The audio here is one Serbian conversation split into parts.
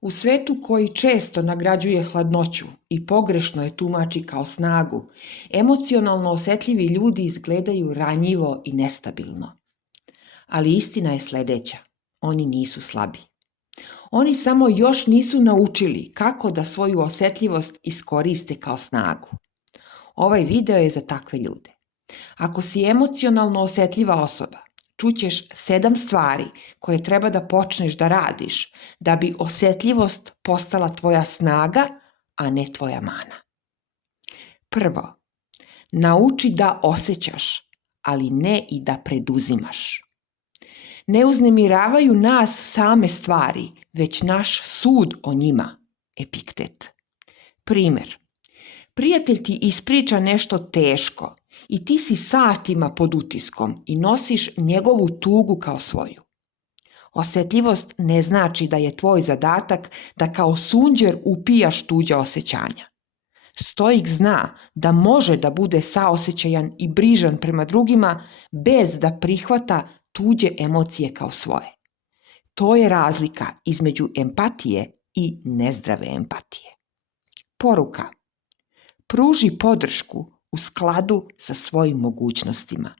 U svetu koji često nagrađuje hladnoću i pogrešno je tumači kao snagu, emocionalno osetljivi ljudi izgledaju ranjivo i nestabilno. Ali istina je sledeća, oni nisu slabi. Oni samo još nisu naučili kako da svoju osetljivost iskoriste kao snagu. Ovaj video je za takve ljude. Ako si emocionalno osetljiva osoba, čućeš 7 stvari koje treba da počneš da radiš da bi osetljivost postala tvoja snaga, a ne tvoja mana. Prvo, nauči da osjećaš, ali ne i da preduzimaš. Ne uznemiravaju nas same stvari, već naš sud o njima, Epiktet. Primer, prijatelj ti ispriča nešto teško i ti si satima pod utiskom i nosiš njegovu tugu kao svoju. Osetljivost ne znači da je tvoj zadatak da kao sunđer upijaš tuđa osjećanja. Stoik zna da može da bude saosećajan i brižan prema drugima bez da prihvata tuđe emocije kao svoje. To je razlika između empatije i nezdrave empatije. Poruka. Pruži podršku u skladu sa svojim mogućnostima.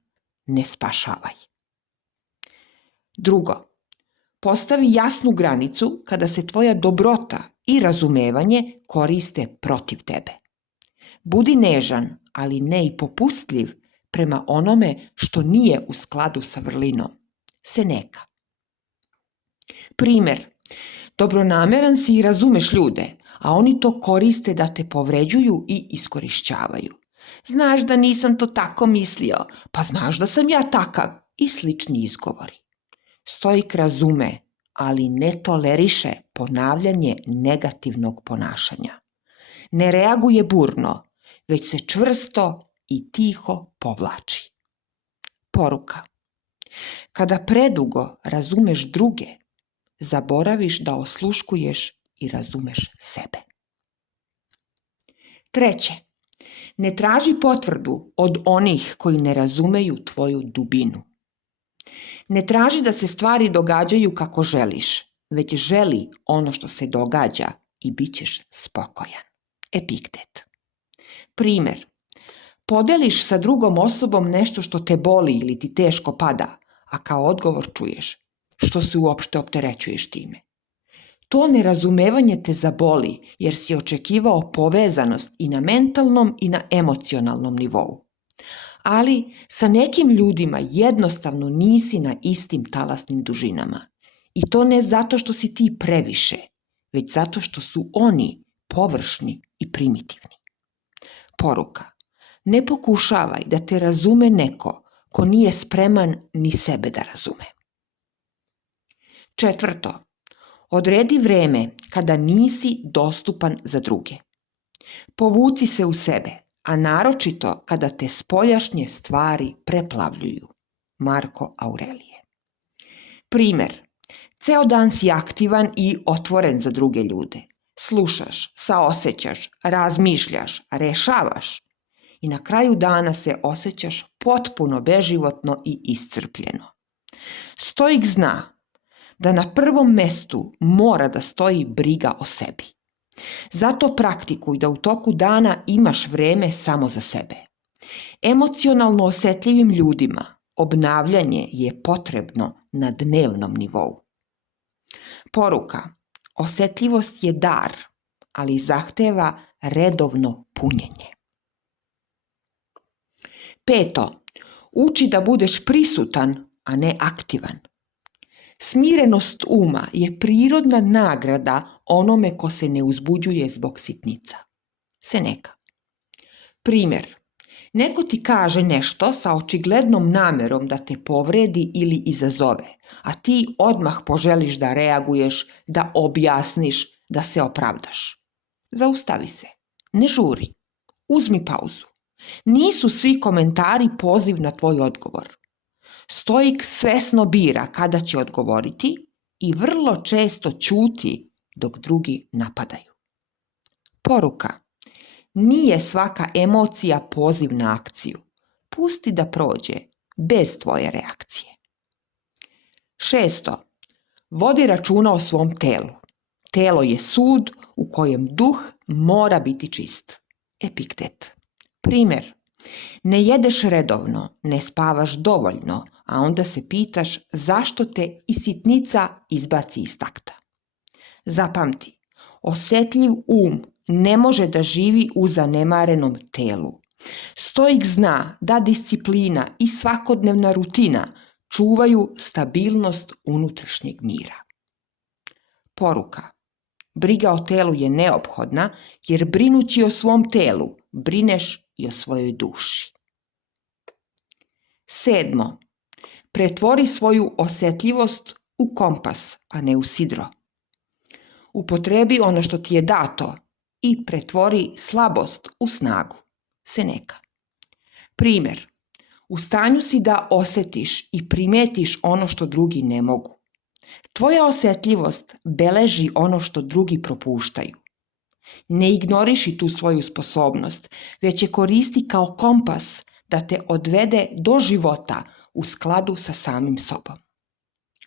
Ne spašavaj. Drugo, postavi jasnu granicu kada se tvoja dobrota i razumevanje koriste protiv tebe. Budi nežan, ali ne i popustljiv prema onome što nije u skladu sa vrlinom. Seneka. Primer, dobronameran si i razumeš ljude, a oni to koriste da te povređuju i iskorišćavaju. Znaš da nisam to tako mislio, pa znaš da sam ja takav i slični izgovori. Stoik razume, ali ne toleriše ponavljanje negativnog ponašanja. Ne reaguje burno, već se čvrsto i tiho povlači. Poruka. Kada predugo razumeš druge, zaboraviš da osluškuješ i razumeš sebe. Treće, ne traži potvrdu od onih koji ne razumeju tvoju dubinu. Ne traži da se stvari događaju kako želiš, već želi ono što se događa i bit ćeš spokojan. Epiktet. Primer, podeliš sa drugom osobom nešto što te boli ili ti teško pada, a kao odgovor čuješ što se uopšte opterećuješ time. To nerazumevanje te zaboli jer si očekivao povezanost i na mentalnom i na emocionalnom nivou. Ali sa nekim ljudima jednostavno nisi na istim talasnim dužinama. I to ne zato što si ti previše, već zato što su oni površni i primitivni. Poruka. Ne pokušavaj da te razume neko ko nije spreman ni sebe da razume. Četvrto. Odredi vreme kada nisi dostupan za druge. Povuci se u sebe, a naročito kada te spoljašnje stvari preplavljuju. Marko Aurelije. Primer. Ceo dan si aktivan i otvoren za druge ljude. Slušaš, saosećaš, razmišljaš, rešavaš i na kraju dana se osjećaš potpuno beživotno i iscrpljeno. Stoik zna da na prvom mestu mora da stoji briga o sebi. Zato praktikuj da u toku dana imaš vreme samo za sebe. Emocionalno osetljivim ljudima obnavljanje je potrebno na dnevnom nivou. Poruka. Osetljivost je dar, ali zahteva redovno punjenje. Peto. Uči da budeš prisutan, a ne aktivan. Smirenost uma je prirodna nagrada onome ko se ne uzbuđuje zbog sitnica. Seneka. Primer. Neko ti kaže nešto sa očiglednom namerom da te povredi ili izazove, a ti odmah poželiš da reaguješ, da objasniš, da se opravdaš. Zaustavi se. Ne žuri. Uzmi pauzu. Nisu svi komentari poziv na tvoj odgovor. Stoik svesno bira kada će odgovoriti i vrlo često ćuti dok drugi napadaju. Poruka. Nije svaka emocija poziv na akciju. Pusti da prođe, bez tvoje reakcije. Šesto. Vodi računa o svom telu. Telo je sud u kojem duh mora biti čist. Epiktet. Primjer. Ne jedeš redovno, ne spavaš dovoljno, a onda se pitaš zašto te i sitnica izbaci iz takta. Zapamti, osjetljiv ne može da živi u zanemarenom telu. Stoik zna da disciplina i svakodnevna rutina čuvaju stabilnost unutrašnjeg mira. Poruka. Briga o telu je neophodna jer brinući o svom telu, brineš i o svojoj duši. 7. Pretvori svoju osjetljivost u kompas, a ne u sidro. Upotrebi ono što ti je dato i pretvori slabost u snagu. Seneka. Primjer. U stanju si da osjetiš i primetiš ono što drugi ne mogu. Tvoja osjetljivost beleži ono što drugi propuštaju. Ne ignoriši tu svoju sposobnost, već je koristi kao kompas da te odvede do života u skladu sa samim sobom.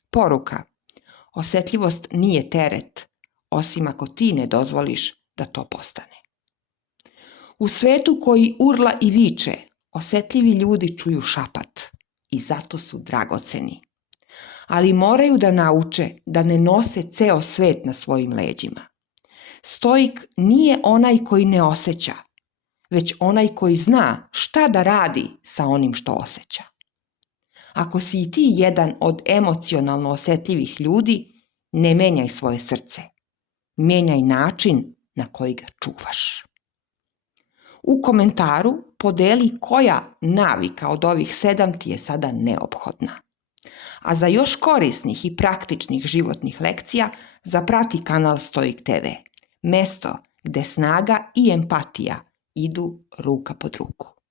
Poruka. Osjetljivost nije teret, osim ako ti ne dozvoliš da to postane. U svetu koji urla i viče, osjetljivi ljudi čuju šapat i zato su dragoceni. Ali moraju da nauče da ne nose ceo svet na svojim leđima. Stoik nije onaj koji ne osjeća, već onaj koji zna šta da radi sa onim što osjeća. Ako si i ti jedan od emocionalno osjetljivih ljudi, ne menjaj svoje srce. Mijenjaj način na koji ga čuvaš. U komentaru podeli koja navika od ovih 7 ti je sada neophodna. A za još korisnih i praktičnih životnih lekcija zaprati kanal Stoik TV, mesto gde snaga i empatija idu ruka pod ruku.